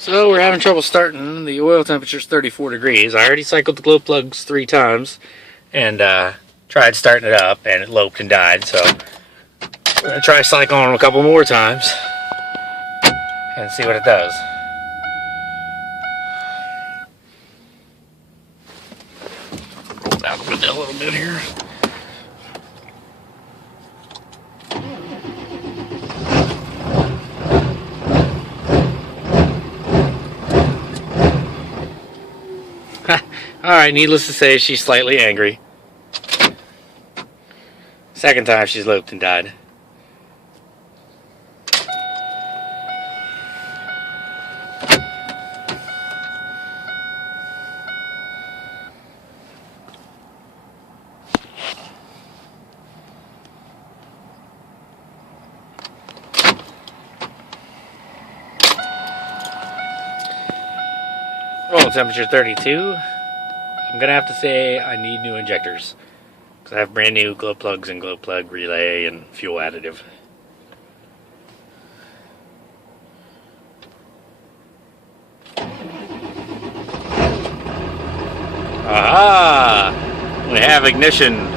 So we're having trouble starting. The oil temperature's 34 degrees. I already cycled the glow plugs 3 times and tried starting it up, and it loped and died. So we're going to try cycling them a couple more times and see what it does. Roll out the window a little bit here. Alright, needless to say, she's slightly angry. Second time she's loped and died. Roll temperature 32. I'm gonna have to say I need new injectors because I have brand new glow plugs and glow plug relay and fuel additive. Aha! We have ignition.